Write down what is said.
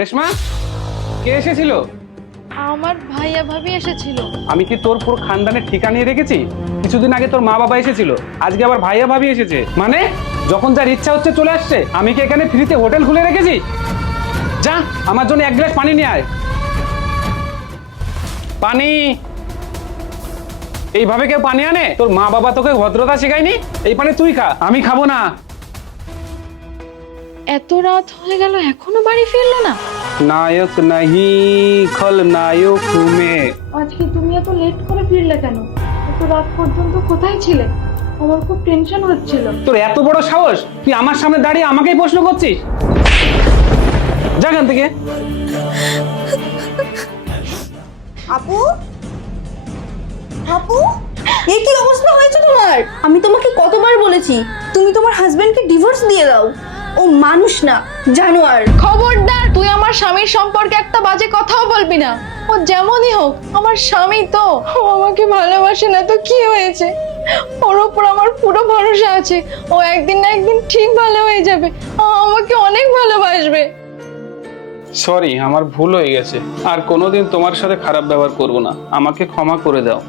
রেশমা, কে এসেছিল? আমার ভাইয়া ভাবি এসেছিল। আমি কি তোর পুরো খানদানের ঠিকা নিয়ে রেখেছি? কিছুদিন আগে তোর মা বাবা এসেছিল, আজকে আবার ভাইয়া ভাবি এসেছে। মানে যখন যার ইচ্ছা হচ্ছে চলে আসছে। আমি কি এখানে ফ্রিতে হোটেল খুলে রেখেছি? যা আমার জন্য এক গ্লাস পানি নিয়ে আয়। পানি। এইভাবে কেউ পানি আনে? তোর মা বাবা তোকে ভদ্রতা শেখায়নি? এই পানি তুই খা, আমি খাবো না। এত রাত হয়ে গেল এখনো বাড়ি ফিরলো না। নায়ক নাহি খলনায়ক মে। আজকে তুমি এত লেট করে ফিরলে কেন? এত রাত পর্যন্ত কোথায় ছিলে? আমার খুব টেনশন হচ্ছিল। তোর এত বড় সাহস, তুই আমার সামনে দাঁড়িয়ে আমাকেই প্রশ্ন করছিস? যা এখান থেকে। আপু, আপু, এ কি অবস্থা হয়েছে তোমার? আমি তোমাকে কতবার বলেছি তুমি তোমার হাজবেন্ডকে ডিভোর্স দিয়ে দাও। ও মানুষ না, জানোয়ার। খবরদার, তুই আমার স্বামীর সম্পর্কে একটা বাজে কথাও বলবি না। ও যেমনই হোক আমার স্বামী তো। ও আমাকে ভালোবাসে না তো কি হয়েছে? ওর উপর আমার পুরো ভরসা আছে। ও একদিন না একদিন ঠিক ভালো হয়ে যাবে। ও আমাকে অনেক ভালোবাসবে। সরি, আমার ভুল হয়ে গেছে। আর কোনোদিন তোমার সাথে খারাপ ব্যবহার করব না, আমাকে ক্ষমা করে দাও।